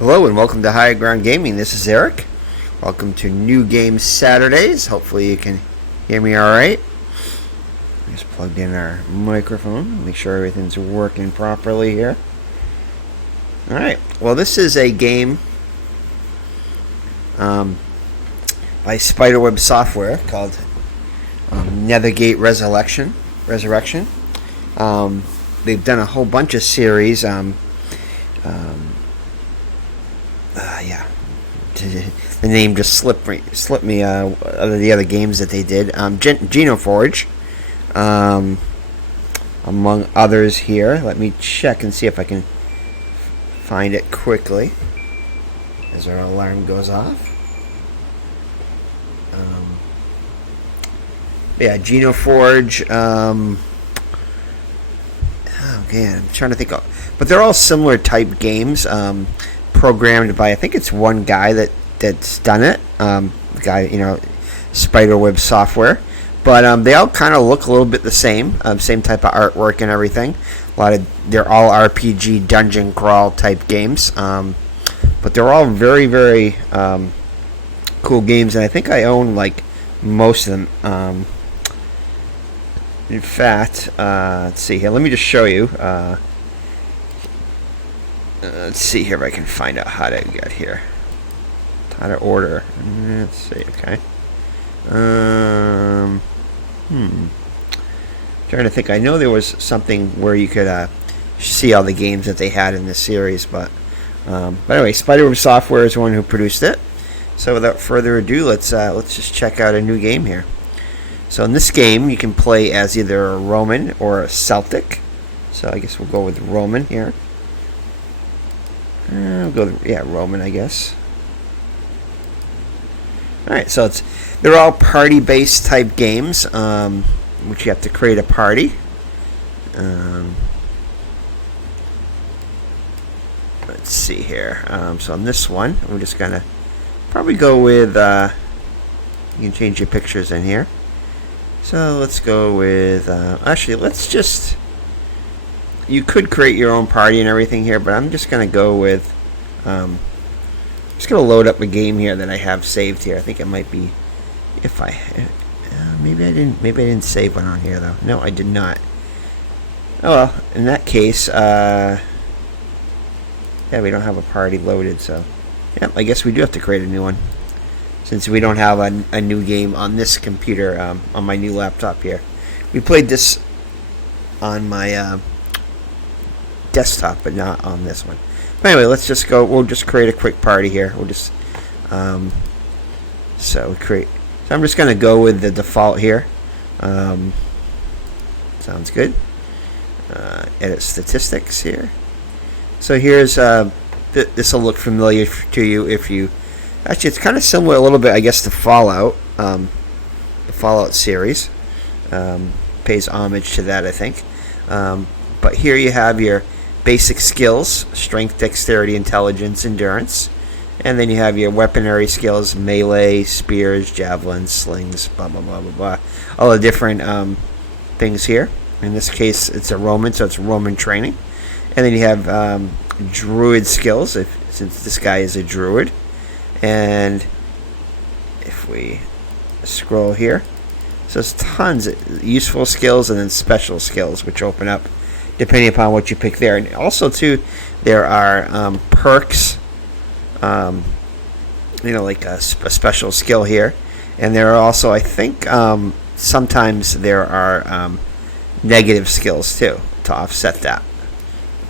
Hello and welcome to High Ground Gaming. This is Eric. Welcome to New Game Saturdays. Hopefully you can hear me alright. Just plugged in our microphone. Make sure everything's working properly here. Alright, well this is a game by Spiderweb Software called Nethergate Resurrection. They've done a whole bunch of series. The name just slipped me out of the other games that they did. Genoforge, among others here. Let me check and see if I can find it quickly as our alarm goes off. Genoforge. Okay, I'm trying to think of, but they're all similar type games. Programmed by, I think it's one guy that's done it. The guy, Spiderweb Software, but they all kind of look a little bit the same. Same type of artwork and everything. They're all RPG dungeon crawl type games. But they're all very, very cool games, and I think I own like most of them. In fact, let's see here. Let me just show you. Let's see here if I can find out how to get here. How to order. Let's see, okay. Trying to think. I know there was something where you could see all the games that they had in this series, but anyway, Spiderweb Software is the one who produced it. So without further ado, let's just check out a new game here. So in this game, you can play as either a Roman or a Celtic. So I guess we'll go with Roman here. I'll go with, Roman, I guess. Alright, so they're all party-based type games, which you have to create a party. Let's see here. So on this one, we're just going to probably go with, you can change your pictures in here. So let's go with, actually, let's just... You could create your own party and everything here, but I'm just going to go with... just going to load up a game here that I have saved here. I think it might be... If I... maybe I didn't save one on here, though. No, I did not. Oh, well, in that case, we don't have a party loaded, so... Yep, I guess we do have to create a new one. Since we don't have a new game on this computer, on my new laptop here. We played this on my... desktop, but not on this one. But anyway, let's just go. We'll just create a quick party here. We'll just so I'm just gonna go with the default here. Sounds good. Edit statistics here. So here's this will look familiar to you if you actually. It's kind of similar a little bit, I guess, to Fallout. The Fallout series pays homage to that, I think. But here you have your basic skills: strength, dexterity, intelligence, endurance. And then you have your weaponry skills: melee, spears, javelins, slings, blah, blah, blah, blah, blah. All the different things here. In this case, it's a Roman, so it's Roman training. And then you have druid skills, since this guy is a druid. And if we scroll here, so it's tons of useful skills and then special skills, which open up depending upon what you pick there. And also, too, there are perks, like a special skill here. And there are also, I think, sometimes there are negative skills, too, to offset that.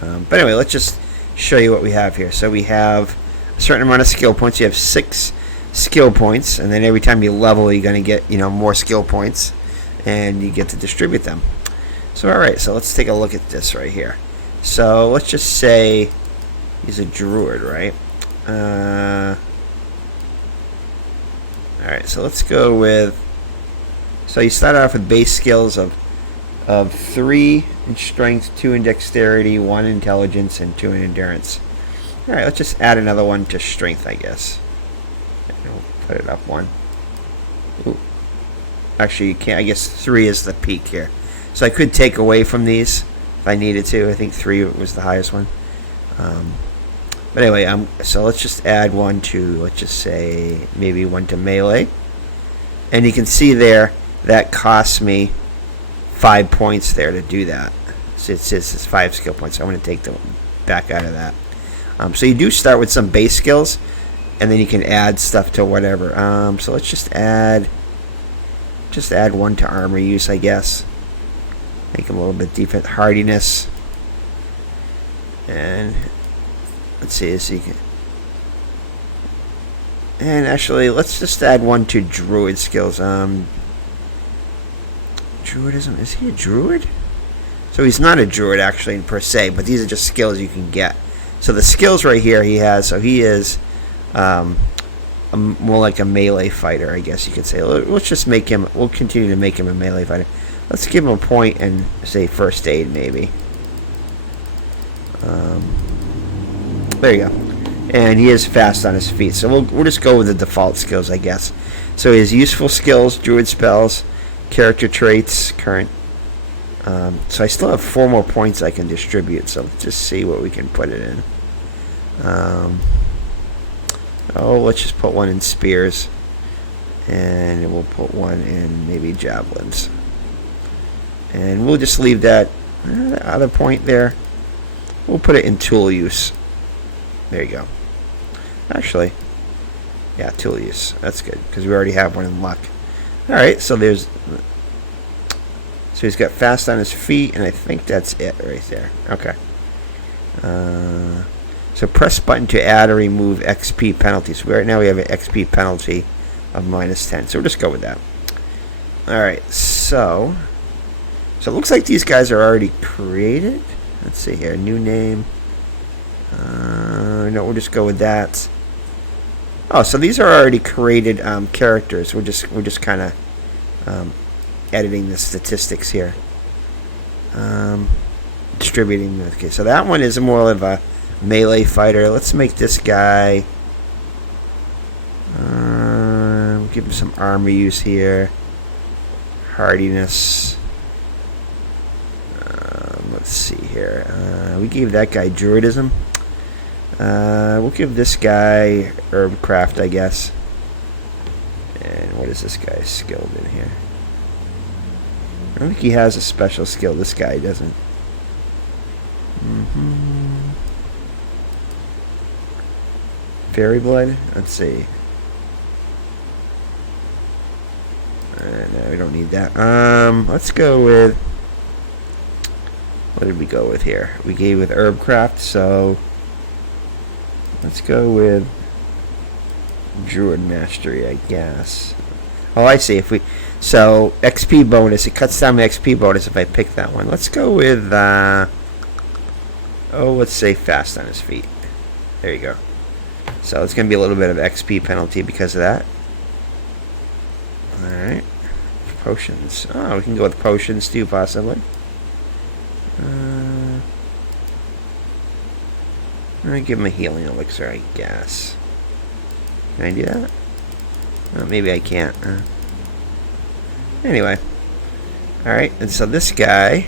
But anyway, let's just show you what we have here. So we have a certain amount of skill points. You have 6 skill points, and then every time you level, you're going to get, more skill points, and you get to distribute them. So alright, so let's take a look at this right here. So let's just say he's a druid, right? Alright, so let's go with... So you start off with base skills of 3 in strength, 2 in dexterity, 1 in intelligence, and 2 in endurance. Alright, let's just add another one to strength, I guess. We'll put it up 1. Ooh. Actually, you can't. I guess 3 is the peak here. So I could take away from these if I needed to. I think 3 was the highest one. But anyway, so let's just add one to, let's just say, maybe one to melee. And you can see there, that costs me 5 points there to do that. So it's 5 skill points. So I'm going to take them back out of that. So you do start with some base skills, and then you can add stuff to whatever. So let's just add one to armor use, I guess. Make him a little bit defense, hardiness, and let's see, so you can. And actually, let's just add one to druid skills. Druidism, is he a druid? So he's not a druid actually per se, but these are just skills you can get. So the skills right here he has. So he is more like a melee fighter, I guess you could say. Let's just make him. We'll continue to make him a melee fighter. Let's give him a point and say first aid maybe. There you go. And he is fast on his feet. So we'll just go with the default skills, I guess. So he has useful skills, druid spells, character traits, current. So I still have 4 more points I can distribute. So let's just see what we can put it in. Let's just put one in spears. And we'll put one in maybe javelins. And we'll just leave that other point there. We'll put it in tool use. There you go. Actually, yeah, tool use. That's good because we already have one in luck. All right, so he's got fast on his feet, and I think that's it right there. Okay. So press button to add or remove XP penalties. So right now we have an XP penalty of -10. So we'll just go with that. All right. So it looks like these guys are already created. Let's see here. New name. No, we'll just go with that. Oh, so these are already created characters. We're just kind of editing the statistics here. Distributing. Okay, so that one is more of a melee fighter. Let's make this guy. We'll give him some armor use here. Hardiness. Let's see here. We gave that guy druidism. We'll give this guy herbcraft, I guess. And what is this guy skilled in here? I don't think he has a special skill. This guy doesn't. Fairy blood? Let's see. No, we don't need that. Let's go with. What did we go with here? We gave with herbcraft, so let's go with druid mastery, I guess. Oh, I see. So XP bonus, it cuts down my XP bonus if I pick that one. Let's go with let's say fast on his feet. There you go. So it's going to be a little bit of XP penalty because of that. All right. Potions. Oh, we can go with potions too, possibly. I'm going to give him a healing elixir, I guess. Can I do that? Oh, maybe I can't. Anyway. Alright, and so this guy.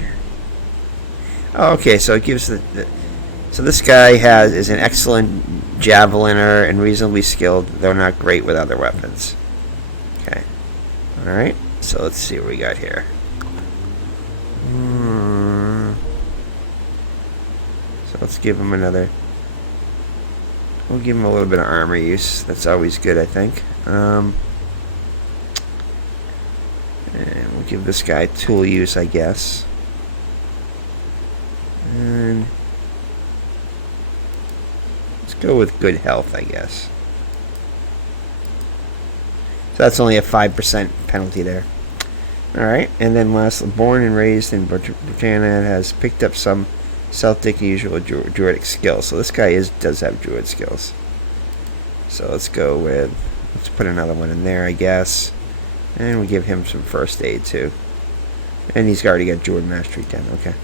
Oh, okay, so it gives so this guy is an excellent javeliner and reasonably skilled, though not great with other weapons. Okay. Alright, so let's see what we got here. So let's give him another. We'll give him a little bit of armor use. That's always good, I think. And we'll give this guy tool use, I guess. And let's go with good health, I guess. So that's only a 5% penalty there. Alright, and then lastly, born and raised in Britannia, has picked up some Celtic usual druidic skills. So this guy does have druid skills. So let's put another one in there, I guess. And we give him some first aid too. And he's already got druid mastery 10. Okay.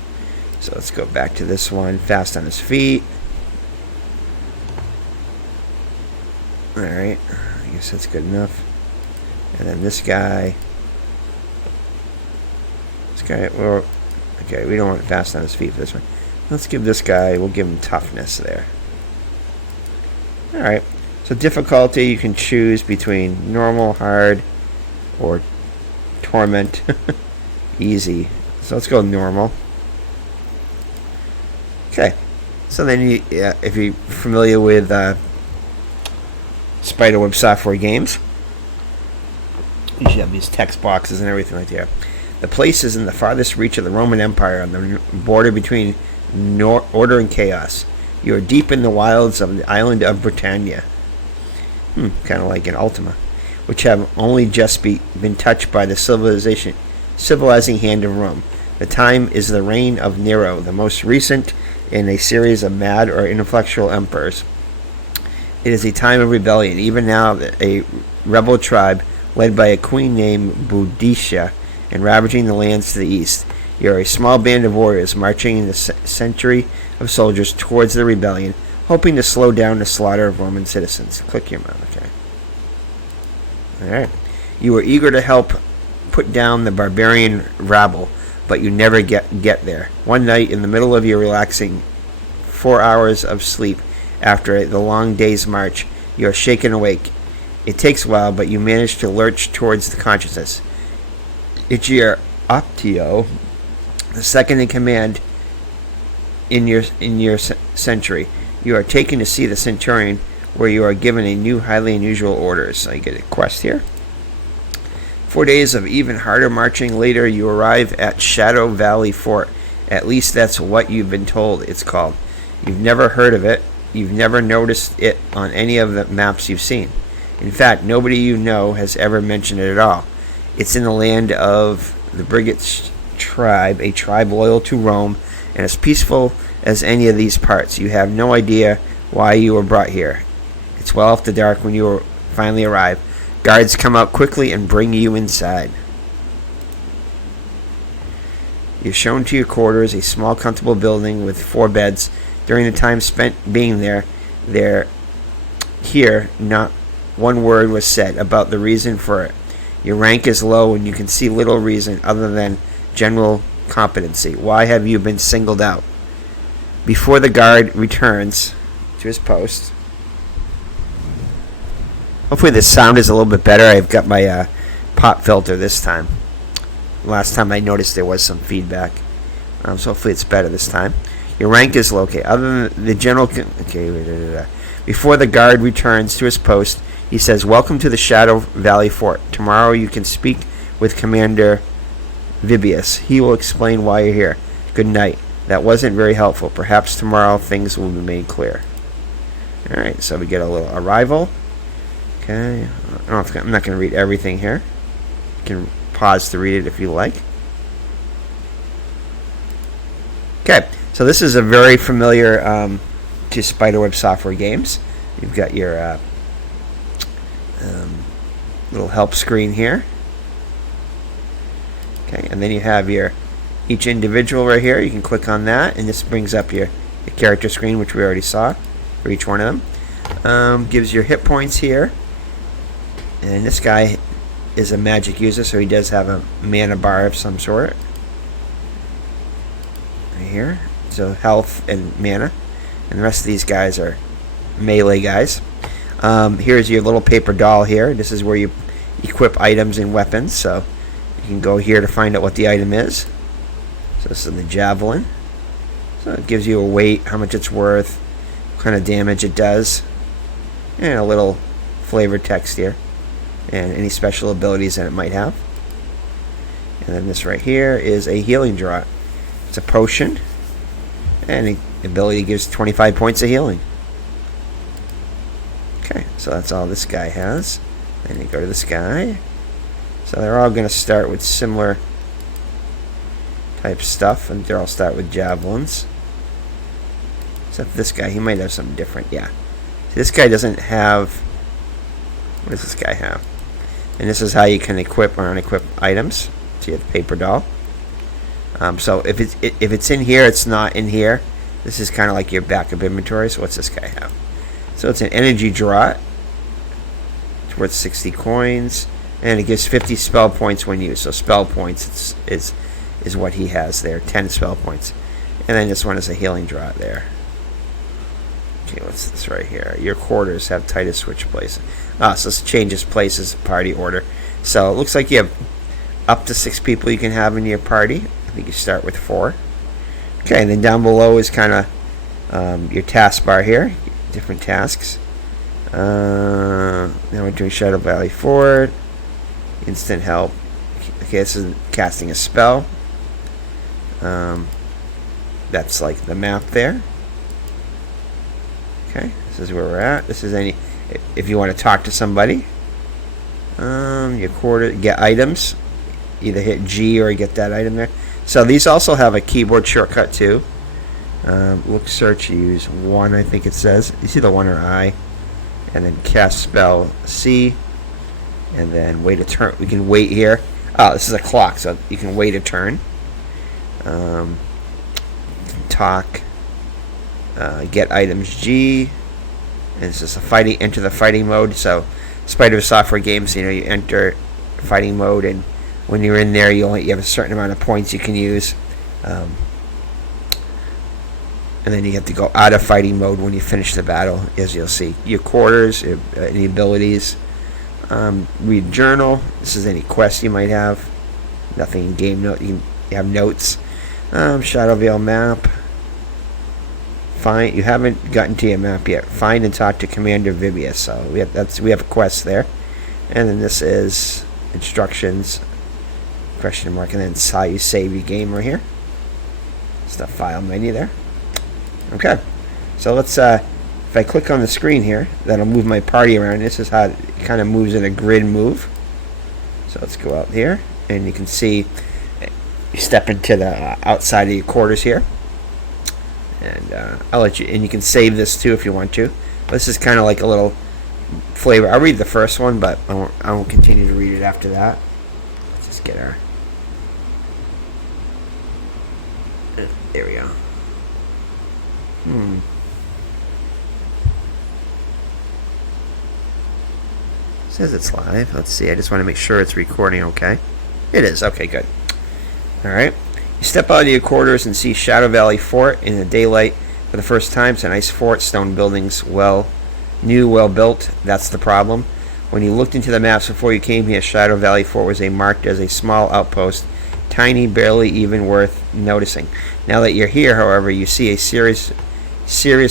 So let's go back to this one. Fast on his feet. Alright. I guess that's good enough. And then this guy. Well, okay, we don't want fast on his feet for this one. Let's give this guy, we'll give him toughness there. Alright, so difficulty you can choose between normal, hard, or torment. Easy. So let's go normal. Okay, so then if you're familiar with Spiderweb software games, you should have these text boxes and everything like that. The place is in the farthest reach of the Roman Empire on the border between order and chaos. You are deep in the wilds of the island of Britannia. Kind of like in Ultima, which have only just been touched by the civilizing hand of Rome. The time is the reign of Nero, the most recent in a series of mad or ineffectual emperors. It is a time of rebellion. Even now, a rebel tribe led by a queen named Boudicca and ravaging the lands to the east. You are a small band of warriors marching in the century of soldiers towards the rebellion, hoping to slow down the slaughter of Roman citizens. Click your mouse, okay. Alright. You are eager to help put down the barbarian rabble, but you never get there. One night, in the middle of your relaxing 4 hours of sleep after the long day's march, you are shaken awake. It takes a while, but you manage to lurch towards the consciousness. It's your Optio, the second in command in your century. You are taken to see the Centurion, where you are given a new, highly unusual orders. So you get a quest here. 4 days of even harder marching later, you arrive at Shadow Valley Fort. At least that's what you've been told it's called. You've never heard of it. You've never noticed it on any of the maps you've seen. In fact, nobody you know has ever mentioned it at all. It's in the land of the Brigates tribe, a tribe loyal to Rome, and as peaceful as any of these parts. You have no idea why you were brought here. It's well after dark when you finally arrive. Guards come out quickly and bring you inside. You're shown to your quarters, a small, comfortable building with 4 beds. During the time spent being here, not one word was said about the reason for it. Your rank is low and you can see little reason other than general competency. Why have you been singled out? Before the guard returns to his post. Hopefully the sound is a little bit better. I've got my pop filter this time. Last time I noticed there was some feedback. So hopefully it's better this time. Your rank is low. Okay, other than the general... Before the guard returns to his post, he says, "Welcome to the Shadow Valley Fort. Tomorrow you can speak with Commander Vibius. He will explain why you're here. Good night." That wasn't very helpful. Perhaps tomorrow things will be made clear. Alright, so we get a little arrival. Okay, I'm not going to read everything here. You can pause to read it if you like. Okay, so this is a very familiar to Spiderweb software games. You've got your little help screen here. Okay, and then you have your each individual right here. You can click on that, and this brings up your character screen, which we already saw for each one of them. Gives your hit points here, and this guy is a magic user, so he does have a mana bar of some sort right here. So health and mana, and the rest of these guys are melee guys. Here's your little paper doll here. This is where you equip items and weapons, so you can go here to find out what the item is. So this is the javelin. So it gives you a weight, how much it's worth, what kind of damage it does, and a little flavored text here, and any special abilities that it might have. And then this right here is a healing draught. It's a potion, and the ability gives 25 points of healing. Okay, so that's all this guy has. Then you go to this guy. So they're all going to start with similar type stuff, and they'll all start with javelins. Except this guy, he might have something different. Yeah. See, this guy doesn't have... What does this guy have? And this is how you can equip or unequip items. So you have the paper doll. So if it's in here, it's not in here. This is kind of like your backup inventory. So what's this guy have? So it's an energy draught. It's worth 60 coins, and it gives 50 spell points when used. So spell points is what he has there, 10 spell points. And then this one is a healing draught there. Okay, what's this right here? Your quarters have tightest switch places. So this changes places, party order. So it looks like you have up to 6 people you can have in your party. I think you start with 4. Okay, and then down below is kind of your task bar here, different tasks. Now we're doing Shadow Valley Fort, instant help. Okay, this is casting a spell. That's like the map there. Okay, this is where we're at. This is any if you want to talk to somebody. Your quarter get items. Either hit G or get that item there. So these also have a keyboard shortcut too. Look, search, use 1. I think it says. You see the 1 or I, and then cast spell C, and then wait a turn. We can wait here. Oh, this is a clock, so you can wait a turn. Talk. Get items G, and this is a fighting. Enter the fighting mode. So, Spider Software games, you enter fighting mode, and when you're in there, you have a certain amount of points you can use, and then you have to go out of fighting mode when you finish the battle, as you'll see. Your quarters, any abilities. Read journal. This is any quest you might have. Nothing in game note. You have notes. Shadow Vale map. Find. You haven't gotten to your map yet. Find and talk to Commander Vibius. So we have a quest there, and then this is instructions. Question mark, and then it's how you save your game right here. It's the file menu there. Okay, so let's. If I click on the screen here, that'll move my party around. This is how it kind of moves in a grid move. So let's go out here, and you can see you step into the outside of your quarters here, and I'll let you. And you can save this too if you want to. This is kind of like a little flavor. I'll read the first one, but I won't continue to read it after that. Let's just get our. There we go. Says it's live. Let's see. I just want to make sure it's recording okay. It is. Okay, good. Alright. You step out of your quarters and see Shadow Valley Fort in the daylight for the first time. It's a nice fort. Stone buildings, new, well built. That's the problem. When you looked into the maps before you came here, Shadow Valley Fort was marked as a small outpost. Tiny, barely even worth noticing. Now that you're here, however, you see a serious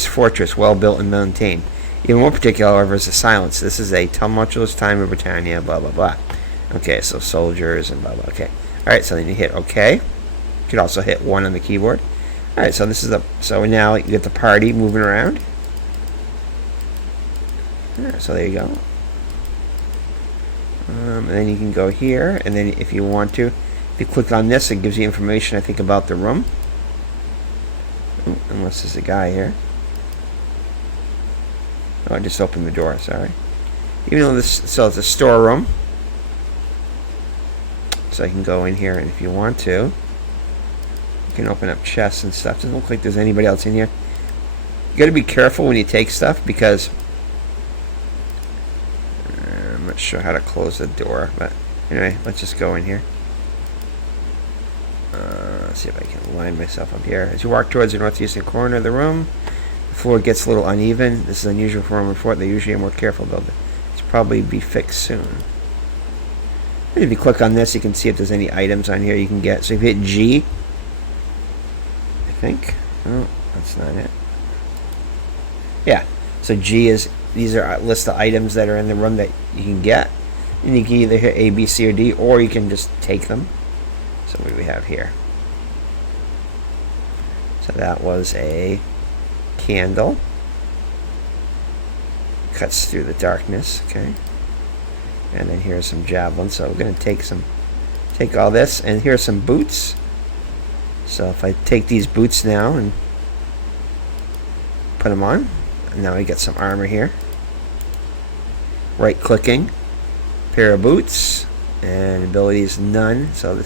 fortress, well built and maintained. Even more particular, however, is the silence. This is a tumultuous time in Britannia, blah, blah, blah. Okay, so soldiers and blah, blah, okay. Alright, so then you hit OK. You could also hit 1 on the keyboard. Alright, so this is so now you get the party moving around. Alright, so there you go. And then you can go here, and then if you want to, if you click on this, it gives you information, I think, about the room. Unless there's a guy here. Oh, I just opened the door, sorry. Even though so it's a storeroom. So I can go in here, and if you want to, you can open up chests and stuff. Doesn't look like there's anybody else in here. You gotta be careful when you take stuff, because I'm not sure how to close the door, but anyway, let's just go in here. Let's see if I can line myself up here. As you walk towards the northeastern corner of the room, the floor gets a little uneven. This is unusual for a Roman fort. They usually are more careful about it. It's probably be fixed soon. And if you click on this, you can see if there's any items on here you can get. So if you hit G, I think. Oh, that's not it. Yeah. So G is, these are a list of items that are in the room that you can get. And you can either hit A, B, C, or D, or you can just take them. So what do we have here? So that was a candle. Cuts through the darkness, okay. And then here's some javelins. So we're going to take all this, and here's some boots. So if I take these boots now and put them on, and now I get some armor here. Right clicking, pair of boots, and abilities none. So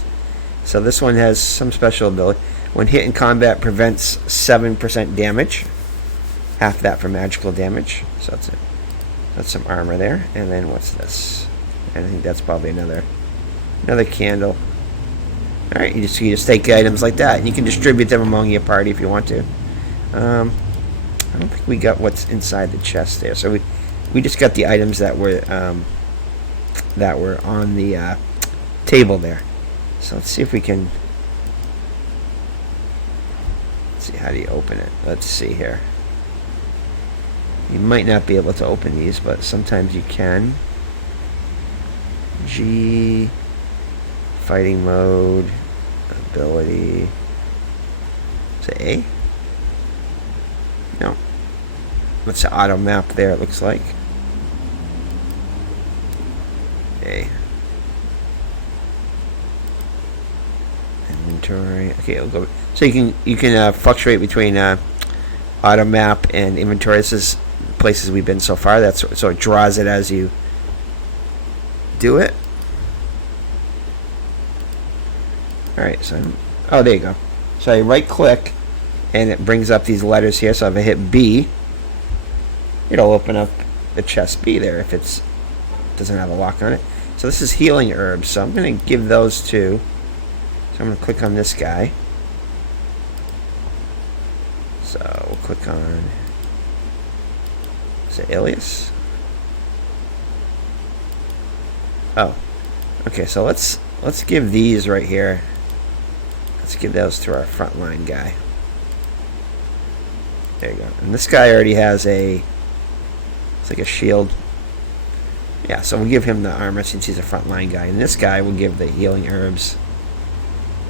this one has some special ability. When hit in combat, prevents 7% damage. Half that for magical damage. So that's some armor there. And then what's this? And I think that's probably another candle. Alright, you just take items like that, and you can distribute them among your party if you want to. I don't think we got what's inside the chest there. So we just got the items that were on the table there. So let's see if we can. Let's see, how do you open it? Let's see here. You might not be able to open these, but sometimes you can. G, fighting mode, ability. Is it A? No. What's the auto map there? It looks like A. Inventory. Okay, it'll go. So you can fluctuate between auto map and inventory. This is places we've been so far. That's so it draws it as you do it. All right. So oh, there you go. So I right click, and it brings up these letters here. So if I hit B, it'll open up the chest B there if it doesn't have a lock on it. So this is healing herbs. So I'm going to give those to. So I'm going to click on this guy. So we'll click on. Is it alias? Oh, okay. So let's give these right here. Let's give those to our frontline guy. There you go. And this guy already has it's like a shield. Yeah, so we'll give him the armor since he's a frontline guy. And this guy will give the healing herbs.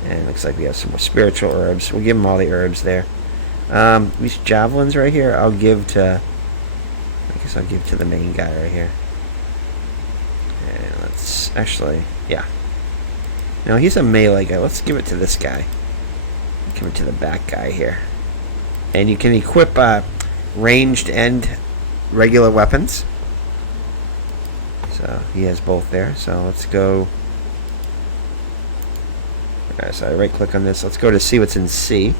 And it looks like we have some more spiritual herbs. We'll give him all the herbs there. These javelins right here, I'll give to the main guy right here. And let's actually, yeah. No, he's a melee guy. Let's give it to this guy. Give it to the back guy here. And you can equip ranged and regular weapons. So he has both there. So let's go. Alright, so I right click on this. Let's go to see what's in C.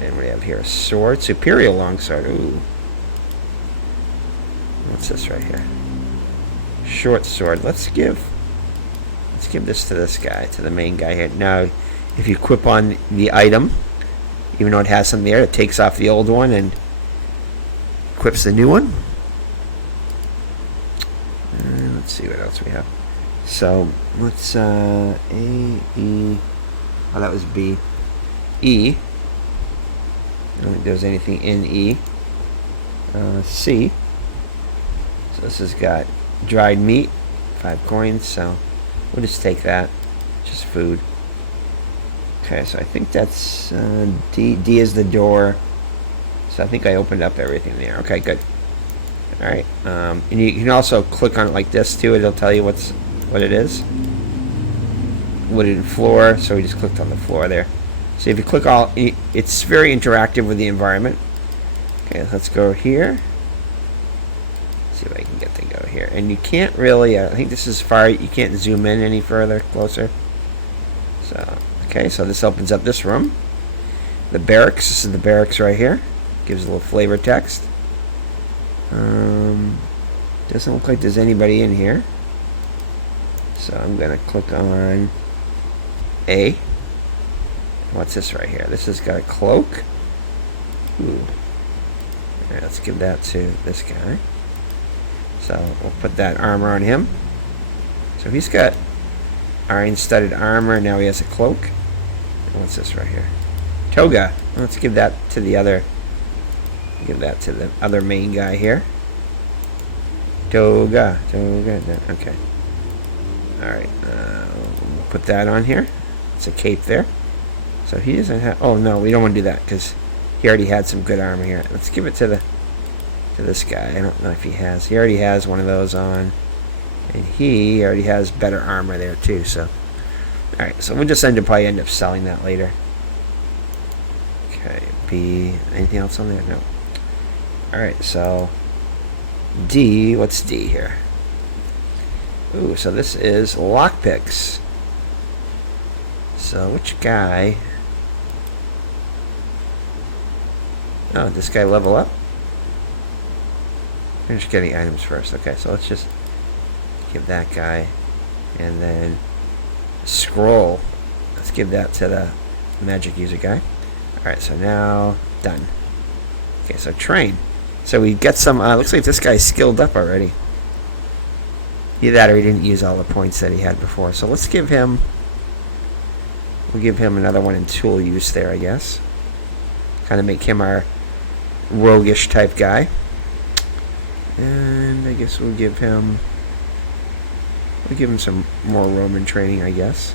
And we have here a sword. Superior longsword. Ooh. What's this right here? Short sword. Let's give this to this guy, to the main guy here. Now, if you equip on the item, even though it has some there, it takes off the old one and equips the new one. And let's see what else we have. So, let's, A, E, oh, that was B. E. I don't think there's anything in E. C. So this has got dried meat, 5 coins, so we'll just take that. Just food. Okay, so I think that's D. D is the door. So I think I opened up everything there. Okay, good. Alright. And you can also click on it like this too. It'll tell you what it is. Wooden floor. So we just clicked on the floor there. So if you click all, it's very interactive with the environment. Okay, let's go here. See if I can get to go here. And you can't really, I think this is far, you can't zoom in any further, closer. So, okay, so this opens up this room. The barracks, this is the barracks right here. Gives a little flavor text. Doesn't look like there's anybody in here. So I'm going to click on A. What's this right here? This has got a cloak. Ooh. Alright, let's give that to this guy. So we'll put that armor on him. So he's got iron-studded armor. Now he has a cloak. And what's this right here? Toga. Let's give that to the other. Give that to the other main guy here. Toga. Okay. Alright. We'll put that on here. It's a cape there. So he doesn't have. Oh no, we don't want to do that because he already had some good armor here. Let's give it to this guy. I don't know if he has. He already has one of those on, and he already has better armor there too. So, all right. So we'll just probably end up selling that later. Okay. B. Anything else on there? No. All right. So D. What's D here? Ooh. So this is lockpicks. So which guy? Oh, this guy level up? We're just getting items first. Okay, so let's just give that guy. And then scroll. Let's give that to the magic user guy. Alright, so now done. Okay, so train. So we get some. Looks like this guy's skilled up already. Either that or he didn't use all the points that he had before. So let's give him. We'll give him another one in tool use there, I guess. Kind of make him our roguish type guy. And I guess we'll give him some more Roman training, I guess.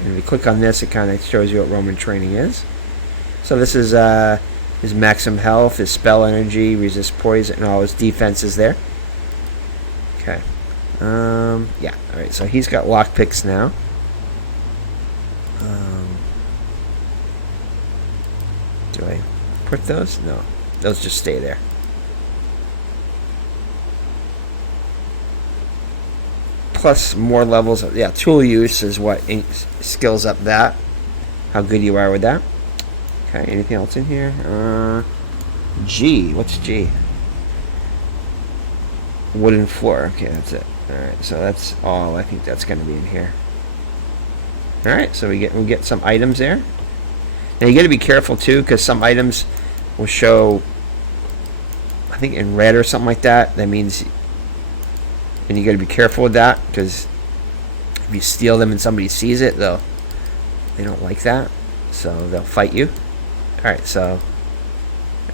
And if you click on this, it kind of shows you what Roman training is. So this is his maximum health, his spell energy, resist poison, and all his defenses there. Okay. Yeah. All right. So he's got lockpicks now. Do I put those? No. Those just stay there. Plus more levels. Yeah, tool use is what skills up that. How good you are with that. Okay, anything else in here? G. What's G? Wooden floor. Okay, that's it. Alright, so that's all. I think that's going to be in here. Alright, so we get some items there. Now you got to be careful too, because some items will show, I think in red or something like that. That means, and you got to be careful with that, because if you steal them and somebody sees it, they don't like that, so they'll fight you. All right, so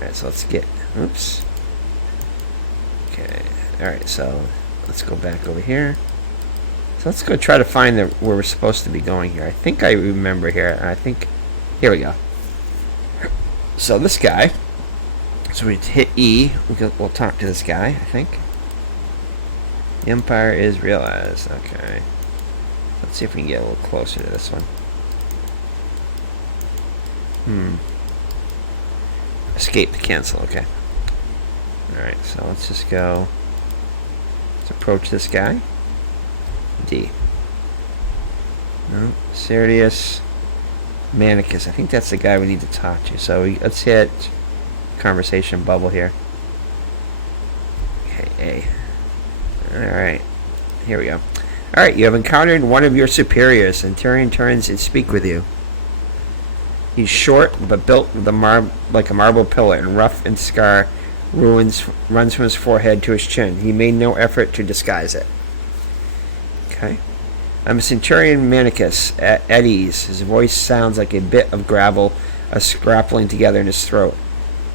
let's get. Oops. Okay. All right, so let's go back over here. So let's go try to find where we're supposed to be going here. I think I remember here. Here we go. So this guy. So we hit E. We'll talk to this guy, I think. The Empire is realized. Okay. Let's see if we can get a little closer to this one. Escape to cancel. Okay. Alright, so let's just go. Let's approach this guy. D. No. Serdius Manicus. I think that's the guy we need to talk to. So let's hit conversation bubble here. Okay, A. Alright. Here we go. Alright, you have encountered one of your superiors. Centurion turns and speak with you. He's short, but built with like a marble pillar, and rough and scar runs from his forehead to his chin. He made no effort to disguise it. Okay. I'm a Centurion Manicus, at ease. His voice sounds like a bit of gravel, a scrappling together in his throat.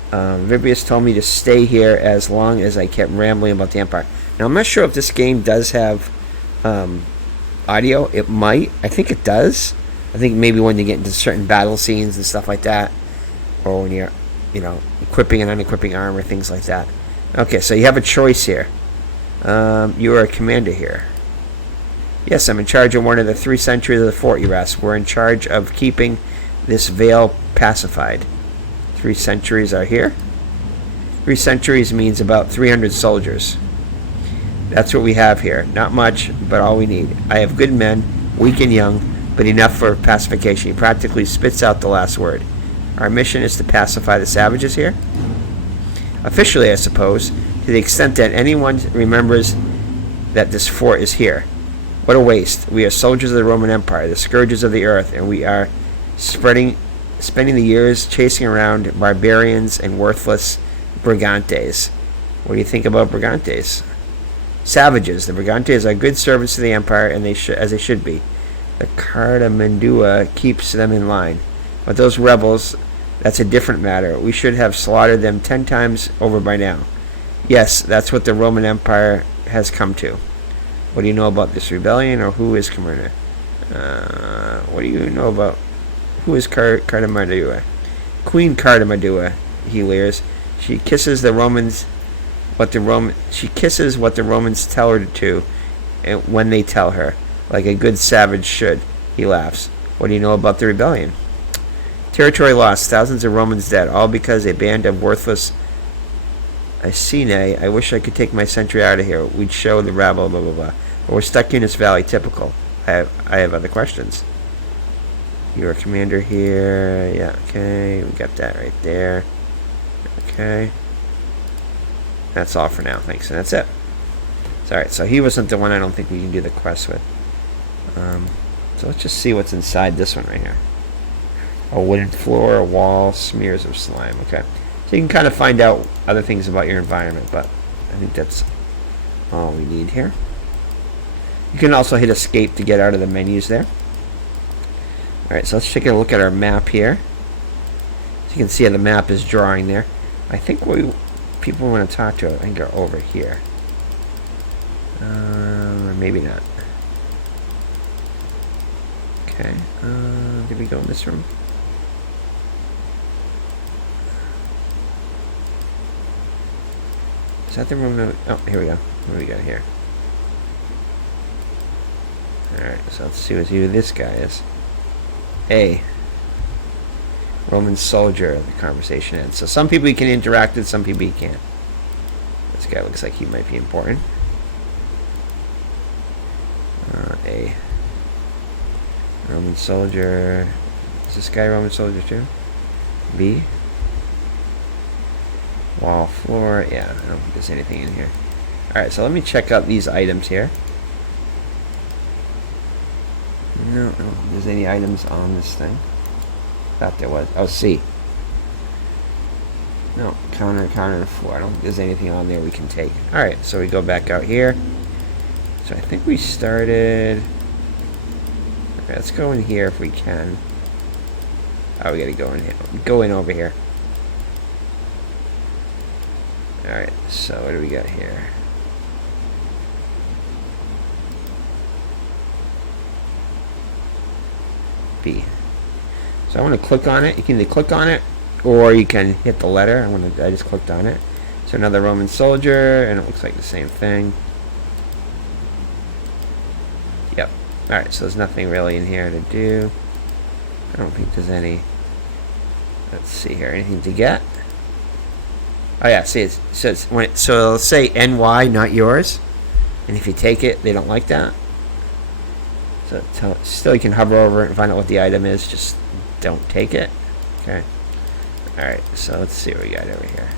Vibrius told me to stay here as long as I kept rambling about the Empire. Now, I'm not sure if this game does have audio. It might. I think it does. I think maybe when you get into certain battle scenes and stuff like that, or when you're, equipping and unequipping armor, things like that. Okay, so you have a choice here. You are a commander here. Yes, I'm in charge of one of the 3 sentries of the fort, you ask. We're in charge of keeping this vale pacified. 3 sentries are here. 3 sentries means about 300 soldiers. That's what we have here. Not much, but all we need. I have good men, weak and young, but enough for pacification. He practically spits out the last word. Our mission is to pacify the savages here. Officially, I suppose, to the extent that anyone remembers that this fort is here. What a waste. We are soldiers of the Roman Empire, the scourges of the earth, and we are spending the years chasing around barbarians and worthless brigantes. What do you think about brigantes? Savages. The brigantes are good servants to the Empire, and as they should be. The Cardamendua keeps them in line. But those rebels, that's a different matter. We should have slaughtered them 10 times over by now. Yes, that's what the Roman Empire has come to. What do you know about this rebellion, or who is commander? What do you know about who is Cardamendua? Queen Cardamendua, he leers. She kisses what the Romans tell her to, and when they tell her, like a good savage should. He laughs. What do you know about the rebellion? Territory lost, thousands of Romans dead, all because a band of worthless Iceni. I wish I could take my sentry out of here. We'd show the rabble, blah, blah, blah. But we're stuck in this valley, typical. I have other questions. You're a commander here. Yeah, okay. We got that right there. Okay. That's all for now, thanks. And that's it. Alright, so he wasn't the one I don't think we can do the quest with. So let's just see what's inside this one right here. A wooden floor, a wall, smears of slime. Okay. So you can kind of find out other things about your environment, but I think that's all we need here. You can also hit escape to get out of the menus there. Alright, so let's take a look at our map here. So you can see how the map is drawing there. I think people want to talk to, I think, are over here. Or maybe not. Okay. Did we go in this room? Is that the room? Oh, here we go. What do we got here? Alright, so let's see who this guy is. A Roman soldier, the conversation ends. So some people you can interact with, some people you can't. This guy looks like he might be important. A Roman soldier. Is this guy a Roman soldier too? B. Wall, floor. Yeah, I don't think there's anything in here. Alright, so let me check out these items here. No, I don't think there's any items on this thing. Thought there was. Oh, C. No, counter to floor. I don't think there's anything on there we can take. Alright, so we go back out here. So I think we started... Okay, let's go in here if we can. Oh, we gotta go in here. Go in over here. Alright, so what do we got here? B. So I want to click on it. You can either click on it or you can hit the letter. I just clicked on it. So another Roman soldier, and it looks like the same thing. Yep. Alright, so there's nothing really in here to do. I don't think there's any. Let's see here. Anything to get? Oh yeah, see, it says so it'll say NY, not yours. And if you take it, they don't like that. So still you can hover over it and find out what the item is. Just don't take it. Okay. Alright, so let's see what we got over here.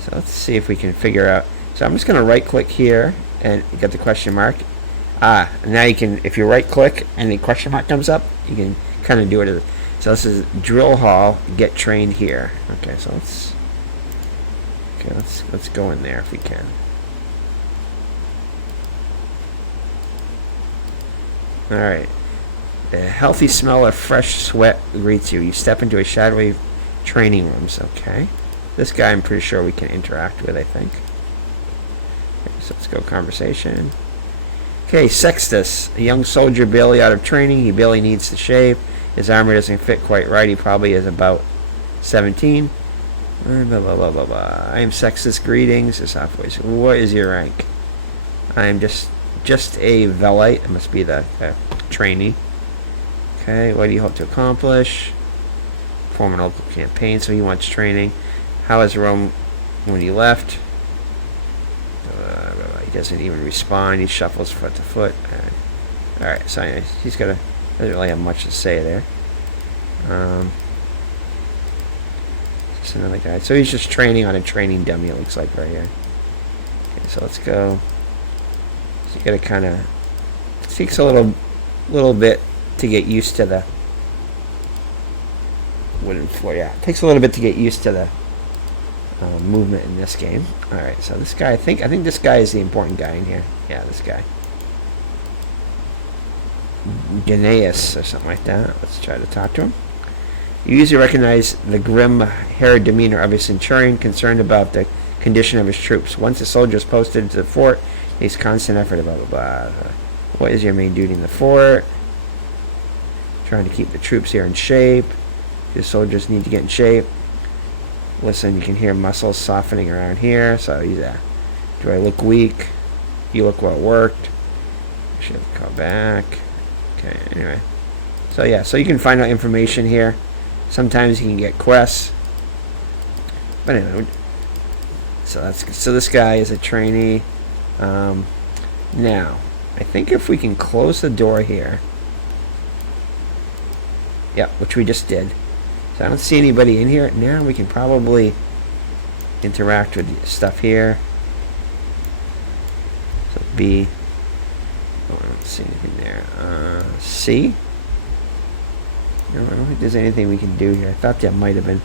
So let's see if we can figure out. So I'm just going to right click here and get the question mark. Now you can, if you right click and the question mark comes up, you can kind of do it. So this is drill hall, get trained here. Okay, so let's go in there if we can. Alright. The healthy smell of fresh sweat greets you. You step into a shadowy training rooms. Okay. This guy I'm pretty sure we can interact with, I think. Okay, so let's go conversation. Okay, Sextus. A young soldier barely out of training. He barely needs to shave. His armor doesn't fit quite right. He probably is about 17. Blah, blah, blah, blah, blah. I am Sextus. Greetings. This voice. What is your rank? I am just a velite. It must be the trainee. Okay, what do you hope to accomplish? Form an local campaign, so he wants training. How is Rome when he left? He doesn't even respond. He shuffles foot to foot. Alright, so anyways, doesn't really have much to say there. Just another guy. So he's just training on a training dummy, it looks like right here. Okay, so let's go. So you gotta kind of. It takes a little bit to get used to the wooden floor. Yeah, it takes a little bit to get used to the movement in this game. All right, so this guy, I think this guy is the important guy in here. Yeah, this guy, Gnaeus or something like that. Let's try to talk to him. You usually recognize the grim-haired demeanor of a centurion concerned about the condition of his troops. Once a soldier is posted into the fort, he makes constant effort. Blah blah blah. What is your main duty in the fort? Trying to keep the troops here in shape. The soldiers need to get in shape. Listen, you can hear muscles softening around here. So he's do I look weak? You look well worked. I should call back. Okay, anyway. So yeah, so you can find out information here. Sometimes you can get quests. But anyway, so this guy is a trainee. Now, I think if we can close the door here. Yeah, which we just did. So I don't see anybody in here. Now we can probably interact with stuff here. So B. Oh, I don't see anything there. C. No, I don't think there's anything we can do here. I thought there might have been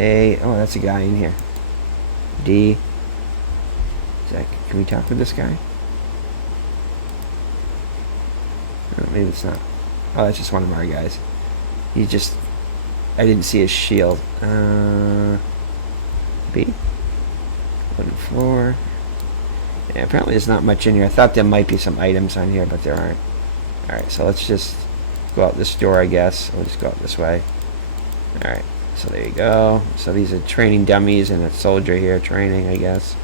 A. Oh, that's a guy in here. D. Can we talk with this guy? Oh, maybe it's not. Oh, that's just one of our guys. He just... I didn't see his shield. B. Wooden floor. Yeah, apparently there's not much in here. I thought there might be some items on here, but there aren't. Alright, so let's just go out this door, I guess. We'll just go out this way. Alright, so there you go. So these are training dummies and a soldier here training, I guess.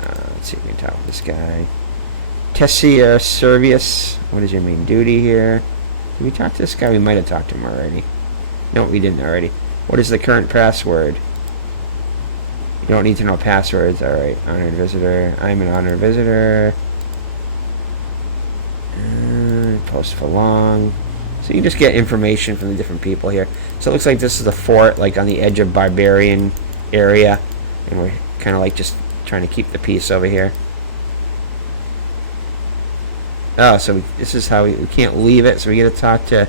Let's see if we can talk with this guy. Tessia Servius. What is your main duty here? Did we talk to this guy? We might have talked to him already. No, we didn't already. What is the current password? You don't need to know passwords. Alright, honored visitor. I'm an honored visitor. Post for long. So you just get information from the different people here. So it looks like this is the fort, like on the edge of Barbarian area. And we're kind of like just trying to keep the peace over here. Oh, so this is how we can't leave it, so we get to talk to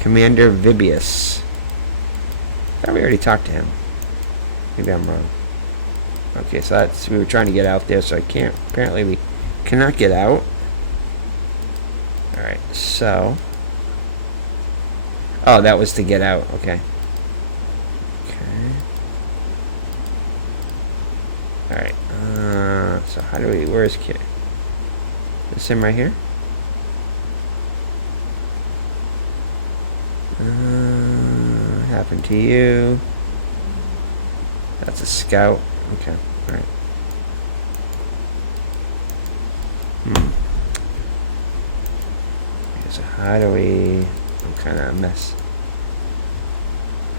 Commander Vibius. I thought we already talked to him. Maybe I'm wrong. Okay, so that's, we were trying to get out there, so I can't, apparently we cannot get out. Alright, so. Oh, that was to get out, okay. Okay. Alright, so how do we, where's Kid? Is this him right here? Happened to you. That's a scout. Okay, alright. Okay, so how do we... I'm kind of a mess.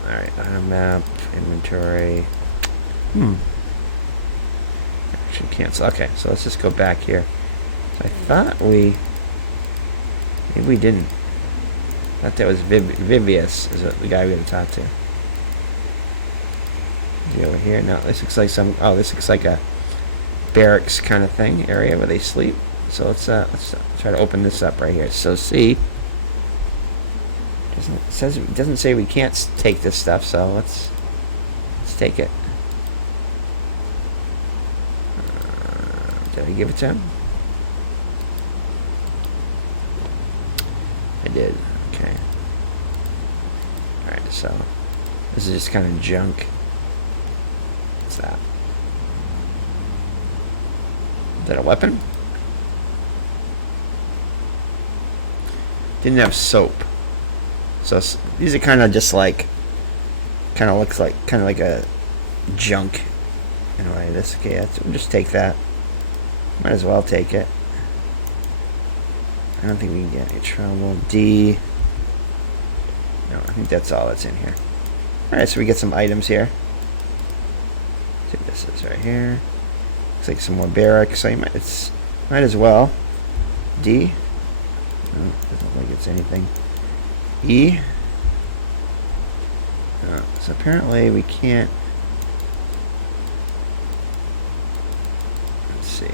Alright, on a map, inventory. Actually cancel. Okay, so let's just go back here. So I thought we... Maybe we didn't. I thought that was Vibius, is the guy we had to talk to. Is he over here? No, this looks like some... Oh, this looks like a barracks kind of thing, area where they sleep. So let's try to open this up right here. So C. It doesn't say we can't take this stuff, so let's take it. Did I give it to him? I did. Okay. Alright, so this is just kind of junk. What's that? Is that a weapon? Didn't have soap. So these are kind of just like, kind of looks like, kind of like a junk. Anyway, this, okay, we'll just take that. Might as well take it. I don't think we can get any trouble. D. No, I think that's all that's in here. Alright, so we get some items here. Let's see what this is right here. Looks like some more barracks. So you might as well. D. No, doesn't look like it's anything. E. So apparently we can't. Let's see.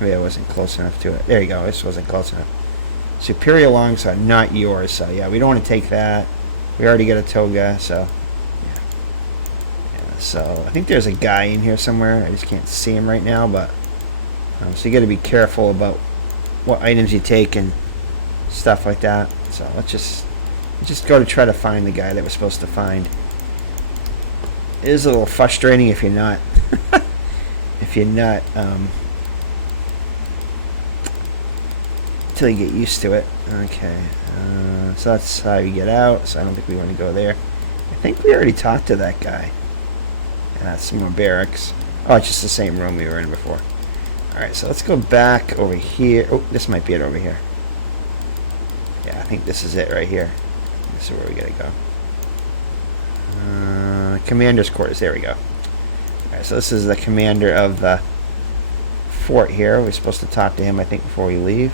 Maybe I wasn't close enough to it. There you go. This wasn't close enough. Superior longsword, not yours. So yeah, we don't want to take that. We already got a toga, so yeah. So I think there's a guy in here somewhere. I just can't see him right now, but so you got to be careful about what items you take and stuff like that. So let's just go to try to find the guy that we're supposed to find. It is a little frustrating if you're not until you get used to it. Okay, so that's how you get out. So I don't think we want to go there. I think we already talked to that guy. Yeah, that's some more barracks. Oh, it's just the same room we were in before. Alright, so let's go back over here. Oh, this might be it over here. Yeah, I think this is it right here. This is where we gotta go. Commander's quarters. There we go. Alright, so this is the commander of the fort here. We're supposed to talk to him, I think, before we leave.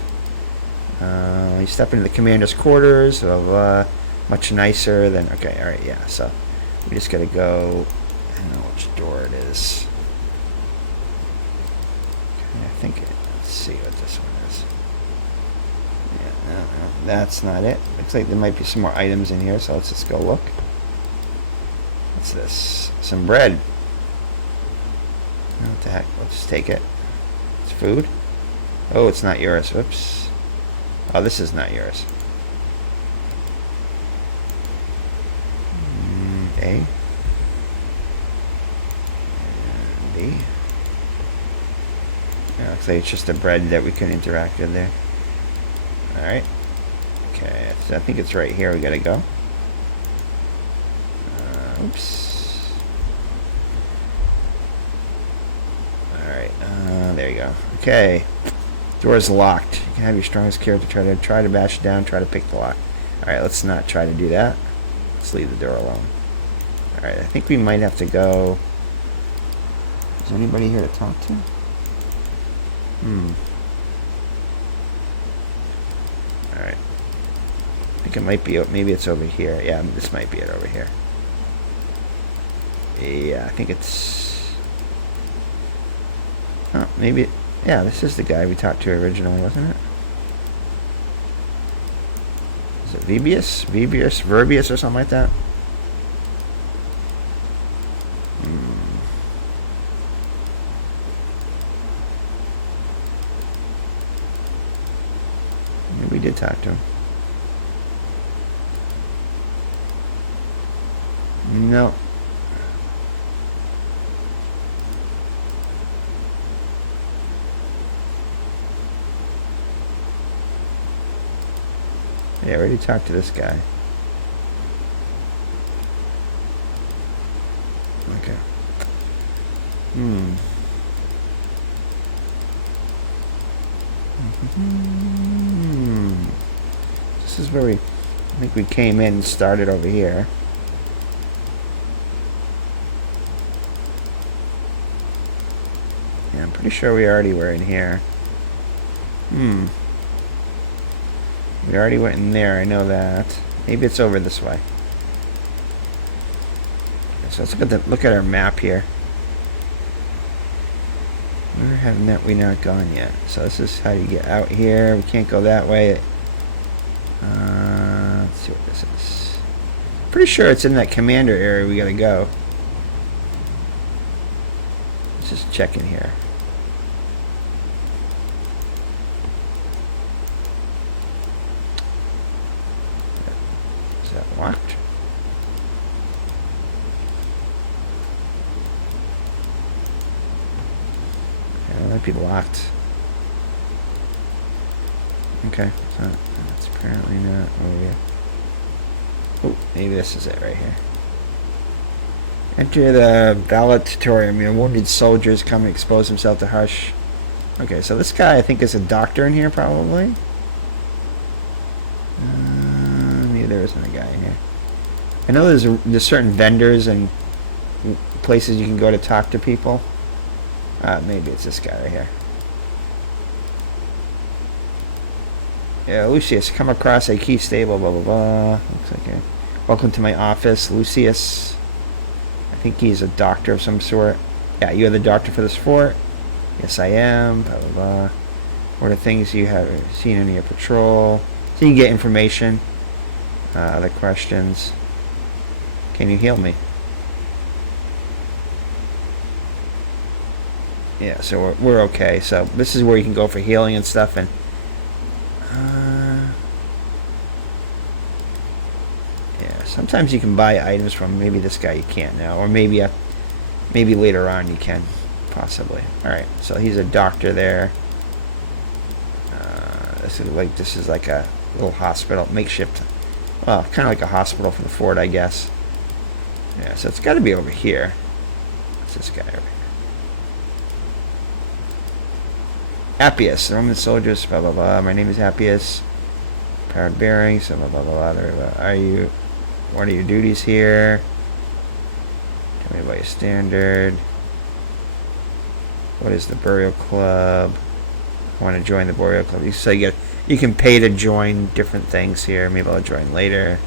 You step into the commander's quarters of much nicer than... Okay, alright, yeah. So we just gotta go... I don't know which door it is. Okay, I think... Let's see what this one is. Yeah, no, that's not it. Looks like there might be some more items in here, so let's just go look. What's this? Some bread. What the heck? Let's just take it. It's food. Oh, it's not yours. Whoops. Oh, this is not yours. A. And B. Yeah, looks like it's just a bread that we can interact with there. Alright. Okay, so I think it's right here we gotta go. Oops. Alright, there you go. Okay. Door's locked. You can have your strongest character try to bash it down, try to pick the lock. Alright, let's not try to do that. Let's leave the door alone. Alright, I think we might have to go. Is there anybody here to talk to? Alright. I think it might be, maybe it's over here. Yeah, this might be it over here. Yeah, I think it's... Oh, maybe... Yeah, this is the guy we talked to originally, wasn't it? Is it Verbius or something like that? Maybe we did talk to him. No. Yeah, I already talked to this guy. Okay. This is where I think we came in and started over here. Yeah, I'm pretty sure we already were in here. We already went in there, I know that. Maybe it's over this way. So let's look at our map here. Where have we not gone yet? So this is how you get out here. We can't go that way. Let's see what this is. Pretty sure it's in that commander area we gotta go. Let's just check in here. Is that locked? Yeah, that might be locked. Okay, so that's apparently not over here. Oh, maybe this is it right here. Enter the valedictorium. Your wounded soldiers come and expose himself to harsh. Okay, so this guy I think is a doctor in here probably. Maybe there isn't a guy in here. I know there's certain vendors and places you can go to talk to people. Maybe it's this guy right here. Yeah, Lucius, come across a key stable, blah, blah, blah. Looks like a... Welcome to my office, Lucius. I think he's a doctor of some sort. Yeah, you're the doctor for this fort? Yes, I am, blah, blah, blah. What are things you have seen in your patrol? So you get information. Other questions. Can you heal me? Yeah, so we're okay. So this is where you can go for healing and stuff, and yeah, sometimes you can buy items from maybe this guy you can't now, or maybe later on you can, possibly. All right, so he's a doctor there. This is like a little hospital, makeshift. Well, kind of like a hospital for the fort, I guess. Yeah, so it's got to be over here. What's this guy over here? Appius, the Roman soldiers, blah, blah, blah. My name is Appius. Powered bearings, blah, blah, blah, blah, blah. What are your duties here? Tell me about your standard. What is the burial club? I want to join the burial club. So you can pay to join different things here. Maybe I'll join later.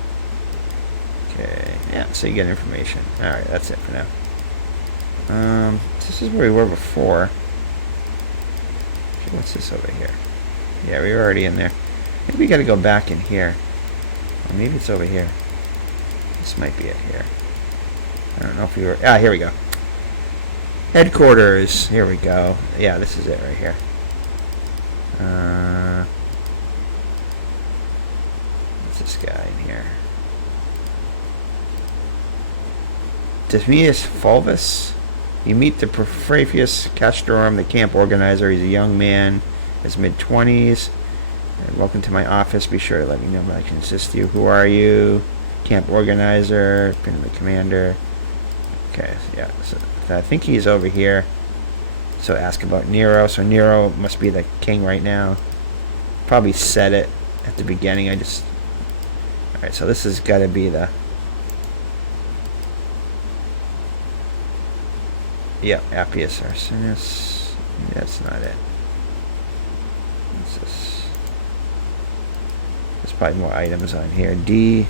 Okay, yeah, so you get information. Alright, that's it for now. This is where we were before. Okay, what's this over here? Yeah, we were already in there. Maybe we gotta go back in here. Or maybe it's over here. This might be it here. I don't know if we were... here we go. Headquarters. Here we go. Yeah, this is it right here. What's this guy in here? Dismius Fulvus. You meet the Profrafius Castrorum, the camp organizer. He's a young man, his mid-20s. Welcome to my office. Be sure to let me know if I can assist you. Who are you? Camp organizer. Been the commander. Okay, yeah. So I think he's over here. So ask about Nero. So Nero must be the king right now. Probably said it at the beginning. Alright, so this has got to be the... Yeah, Appius Arsenus. That's not it. What's this? There's probably more items on here. D.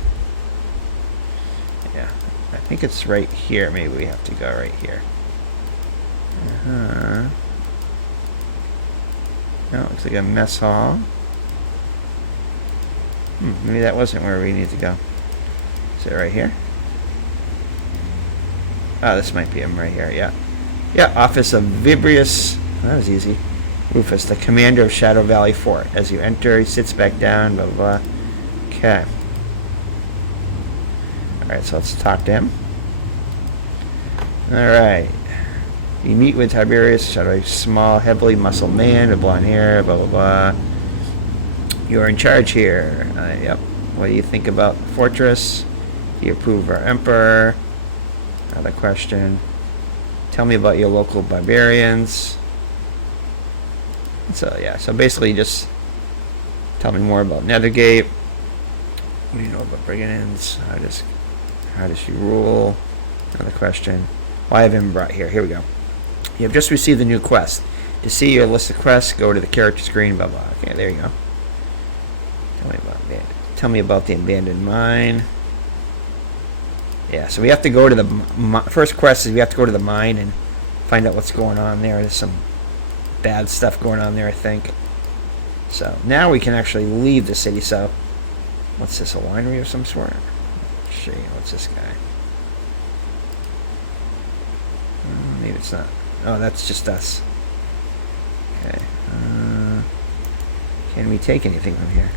Yeah, I think it's right here. Maybe we have to go right here. No, looks like a mess hall. Maybe that wasn't where we need to go. Is it right here? Oh, this might be him right here, yeah. Yeah, Office of Vibrius. That was easy. Rufus, the commander of Shadow Valley Fort. As you enter, he sits back down, blah, blah, blah. Okay. Alright, so let's talk to him. Alright. You meet with Tiberius, Shadow, a small, heavily muscled man with blonde hair, blah, blah, blah. You're in charge here. Yep. What do you think about the fortress? Do you approve of our emperor? Another question. Tell me about your local barbarians. So yeah, so basically just tell me more about Nethergate. What do you know about brigands? How does she rule? Another question. Why have him brought here? Here we go. You have just received a new quest. To see your list of quests, go to the character screen, blah blah. Okay, there you go. Tell me about the abandoned mine. Yeah, so we have to go to the first quest is we have to go to the mine and find out what's going on there. There's some bad stuff going on there, I think. So now we can actually leave the city. So what's this, a winery of some sort? Shit, what's this guy? Maybe it's not. Oh, that's just us. Okay. Can we take anything from here?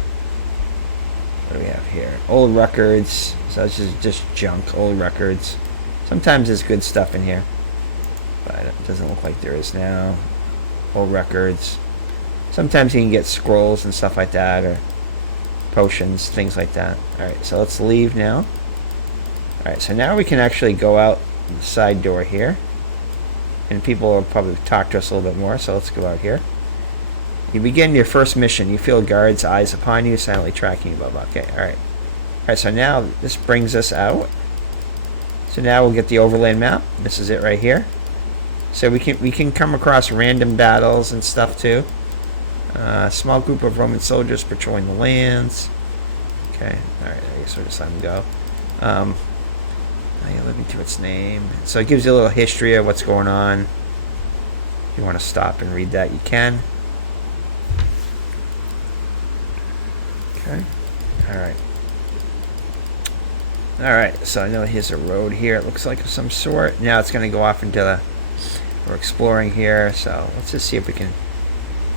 What do we have here? Old records. So this is just junk. Old records. Sometimes there's good stuff in here, but it doesn't look like there is now. Old records. Sometimes you can get scrolls and stuff like that, or potions, things like that. Alright, so let's leave now. Alright, so now we can actually go out the side door here. And people will probably talk to us a little bit more, so let's go out here. You begin your first mission. You feel guards' eyes upon you, silently tracking you, blah, blah. Okay, alright. Alright, so now this brings us out. So now we'll get the overland map. This is it right here. So we can come across random battles and stuff too. A small group of Roman soldiers patrolling the lands. Okay, alright, I guess we'll just let them go. Living to its name. So it gives you a little history of what's going on. If you want to stop and read that, you can. Okay. Alright. Alright, so I know here's a road here, it looks like of some sort. Now it's going to go off into the... We're exploring here, so let's just see if we can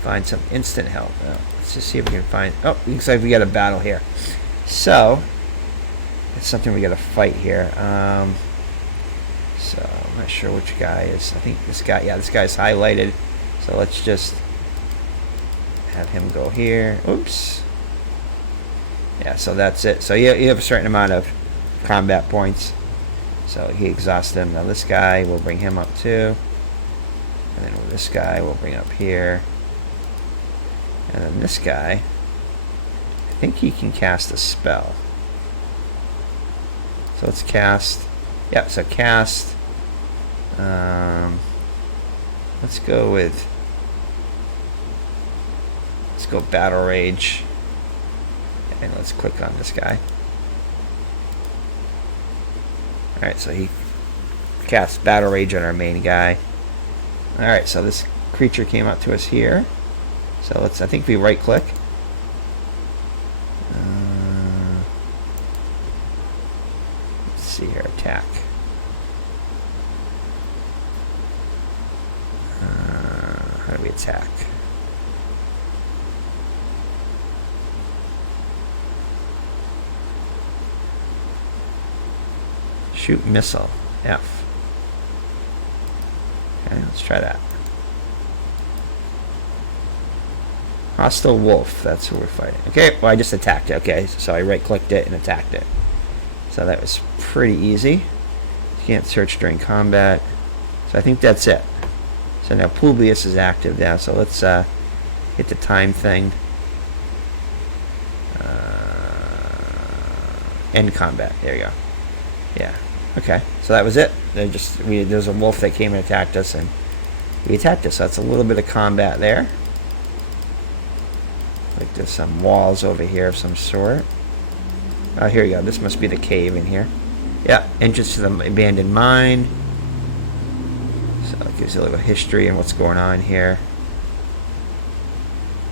find some instant help. Let's just see if we can find... Oh, looks like we got a battle here. So, it's something we got to fight here. So, I'm not sure which guy is... I think this guy... Yeah, this guy's highlighted. So let's just have him go here. Oops. Yeah, so that's it. So you have a certain amount of combat points. So he exhausted him. Now this guy, we'll bring him up too. And then this guy we'll bring up here. And then this guy, I think he can cast a spell. So let's cast. Yeah, so cast. Let's go with. Let's go Battle Rage. And let's click on this guy. Alright, so he casts Battle Rage on our main guy. Alright, so this creature came up to us here. So let's, I think we right click. Let's see here, attack. How do we attack? Shoot missile. F. Okay, let's try that. Hostile wolf. That's who we're fighting. Okay, well, I just attacked it. Okay, so I right-clicked it and attacked it. So that was pretty easy. You can't search during combat. So I think that's it. So now Publius is active now. So let's hit the time thing. End combat. There you go. Yeah. Okay. So that was it. There's a wolf that came and attacked us, and we attacked us. So that's a little bit of combat there. Like there's some walls over here of some sort. Oh, here you go. This must be the cave in here. Yeah, entrance to the abandoned mine. So it gives you a little history and what's going on here.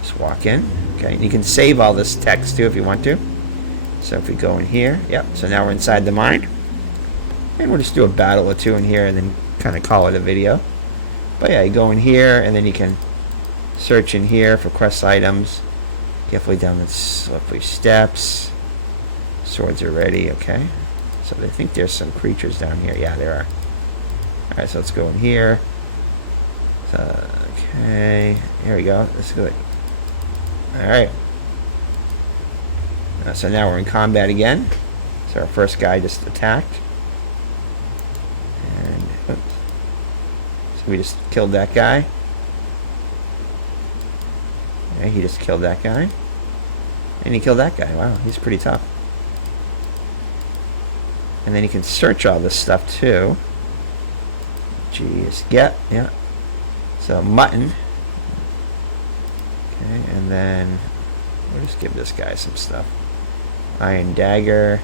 Just walk in. Okay, and you can save all this text too if you want to. So if we go in here, yep. So now we're inside the mine, and we'll just do a battle or two in here, and then kind of call it a video. But yeah, you go in here, and then you can search in here for quest items. Carefully down the slippery steps. Swords are ready. Okay. So I think there's some creatures down here. Yeah, there are. All right, so let's go in here. So, okay, here we go. Let's go. All right. So now we're in combat again. So our first guy just attacked, and oops. So we just killed that guy. Okay, he just killed that guy, and he killed that guy. Wow, he's pretty tough. And then you can search all this stuff too. Jeez, yeah. So mutton. Okay, and then we'll just give this guy some stuff. Iron dagger.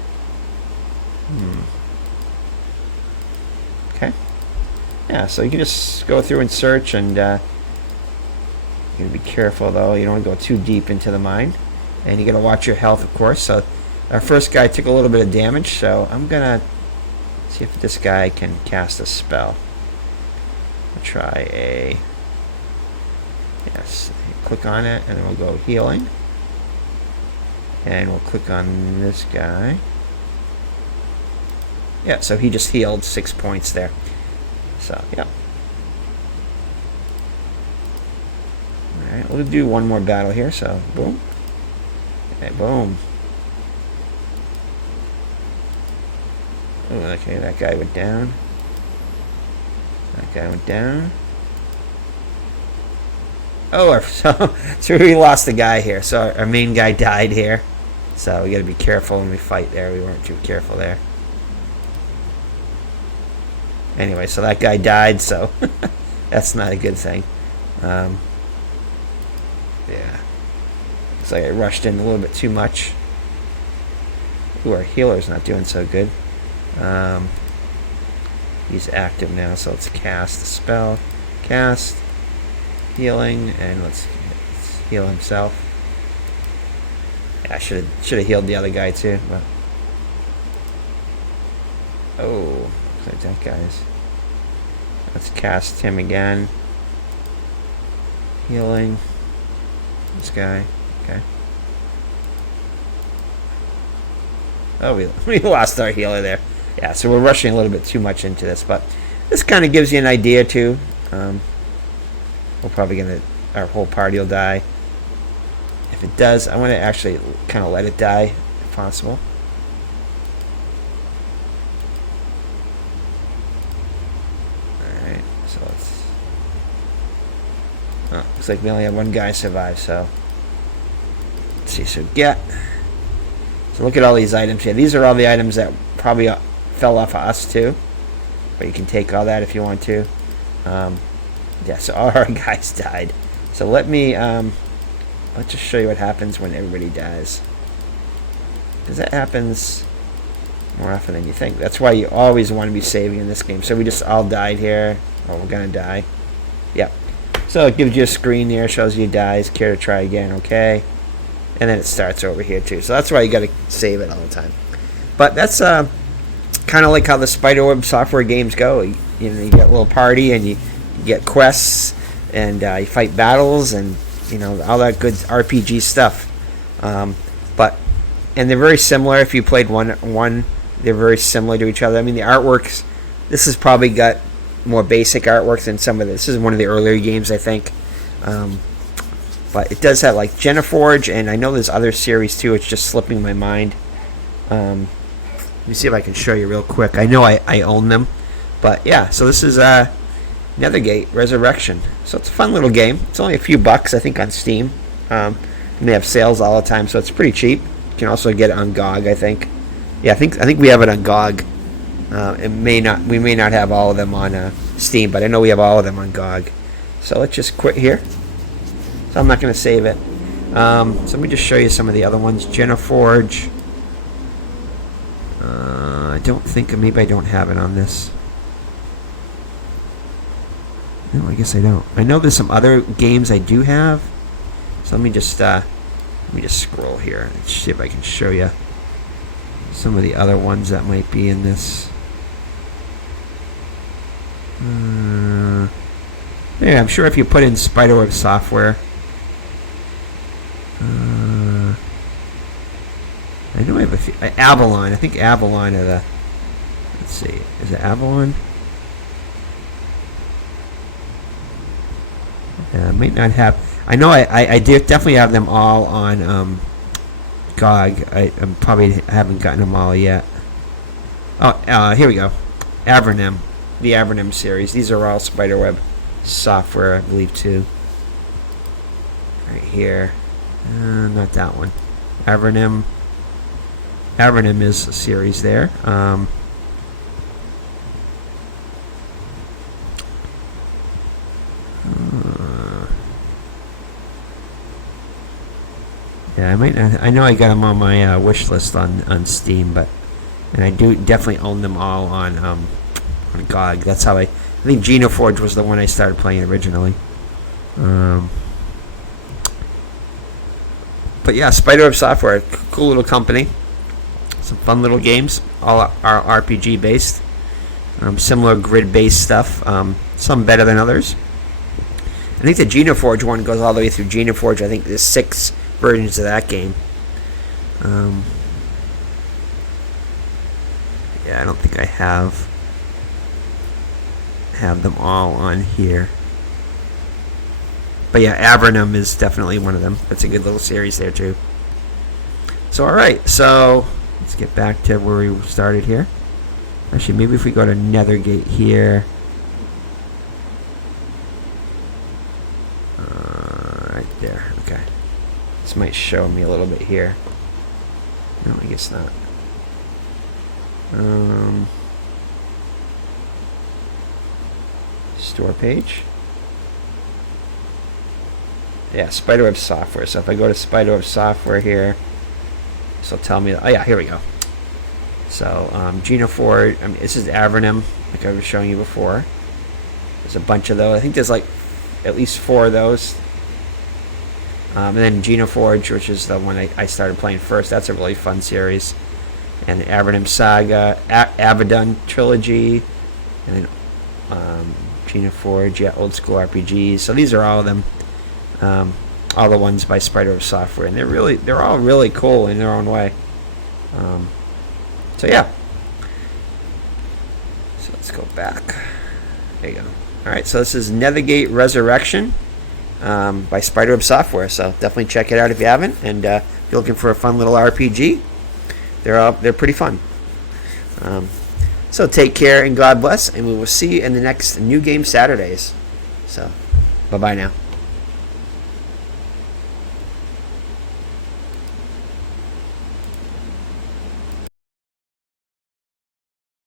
Okay. Yeah, so you can just go through and search, and you gotta be careful though. You don't want to go too deep into the mine, and you gotta watch your health, of course. So our first guy took a little bit of damage, so I'm gonna see if this guy can cast a spell. I'll try a yes. Click on it, and then we'll go healing. And we'll click on this guy. Yeah, so he just healed 6 points there. So, yeah. Alright, we'll do one more battle here, so boom. Okay, boom. Ooh, okay, that guy went down. That guy went down. Oh, so we lost the guy here. So our main guy died here. So we got to be careful when we fight there. We weren't too careful there. Anyway, so that guy died, so that's not a good thing. Yeah. Looks like I rushed in a little bit too much. Ooh, our healer's not doing so good. He's active now, so let's cast the spell. Cast. Healing, and let's heal himself. Yeah, I should have healed the other guy too. But oh, looks like that guy's. Let's cast him again. Healing. This guy. Okay. Oh, we lost our healer there. Yeah, so we're rushing a little bit too much into this, but this kind of gives you an idea too. We're probably gonna, our whole party will die. If it does, I want to actually kind of let it die, if possible. Alright, so let's... Oh, looks like we only have one guy survive, so... Let's see, so get... So look at all these items here. These are all the items that probably fell off of us too. But you can take all that if you want to. Yeah, so all our guys died. So let me, let's just show you what happens when everybody dies. Because that happens more often than you think. That's why you always want to be saving in this game. So we just all died here. Oh, we're going to die. Yep. So it gives you a screen here, shows you dies. Care to try again, okay. And then it starts over here too. So that's why you got to save it all the time. But that's kind of like how the Spiderweb software games go. You know, you get a little party and you get quests, and you fight battles and all that good RPG stuff. But and they're very similar. If you played one, they're very similar to each other. I mean, the artworks. This has probably got more basic artwork than some of this. This is one of the earlier games, I think. But it does have like Jenniforge, and I know there's other series too. It's just slipping my mind. Let me see if I can show you real quick. I know I own them, but yeah. So this is Nethergate Resurrection. So it's a fun little game. It's only a few bucks, I think, on Steam. And they have sales all the time, so it's pretty cheap. You can also get it on GOG, I think. Yeah, I think we have it on GOG. We may not have all of them on Steam, but I know we have all of them on GOG. So let's just quit here. So I'm not going to save it. So let me just show you some of the other ones. Jenniforge. I don't think, maybe I don't have it on this. No, I guess I don't. I know there's some other games I do have. So let me just scroll here and see if I can show you some of the other ones that might be in this. Yeah, I'm sure if you put in Spiderweb software. I know I have a few. Avalon. I think Avalon are the. Let's see. Is it Avalon? I might not have. I know I definitely have them all on GOG. I probably haven't gotten them all yet. Oh, here we go. Avernum. The Avernum series. These are all Spiderweb software, I believe, too. Right here. Not that one. Avernum. Avernum is a series there. Yeah, I might not. I know I got them on my wish list on Steam, and I do definitely own them all on GOG. That's how I think Genoforge was the one I started playing originally. But yeah, Spiderweb Software, cool little company. Some fun little games, all are RPG based. Similar grid based stuff. Some better than others. I think the Genoforge one goes all the way through Genoforge. I think there's 6 versions of that game. Yeah, I don't think I have them all on here. But yeah, Avernum is definitely one of them. That's a good little series there too. So alright, so let's get back to where we started here. Actually, maybe if we go to Nethergate here. Right there, okay. This might show me a little bit here. No, I guess not. Store page. Yeah, Spiderweb software. So if I go to Spiderweb software here, this will tell me. Oh yeah, here we go. So Genoforge. I mean, this is Avernum, like I was showing you before. There's a bunch of those. I think there's like at least 4 of those. And then Genoforge, which is the one I started playing first. That's a really fun series. And the Avernum Saga, Abaddon Trilogy, and then Genoforge, yeah, old school RPGs. So these are all of them. All the ones by Spiderweb Software, and they're all really cool in their own way. So yeah. So let's go back. There you go. All right. So this is Nethergate Resurrection by Spiderweb Software. So definitely check it out if you haven't. And if you're looking for a fun little RPG, they're pretty fun. So take care and God bless, and we will see you in the next New Game Saturdays. So bye bye now.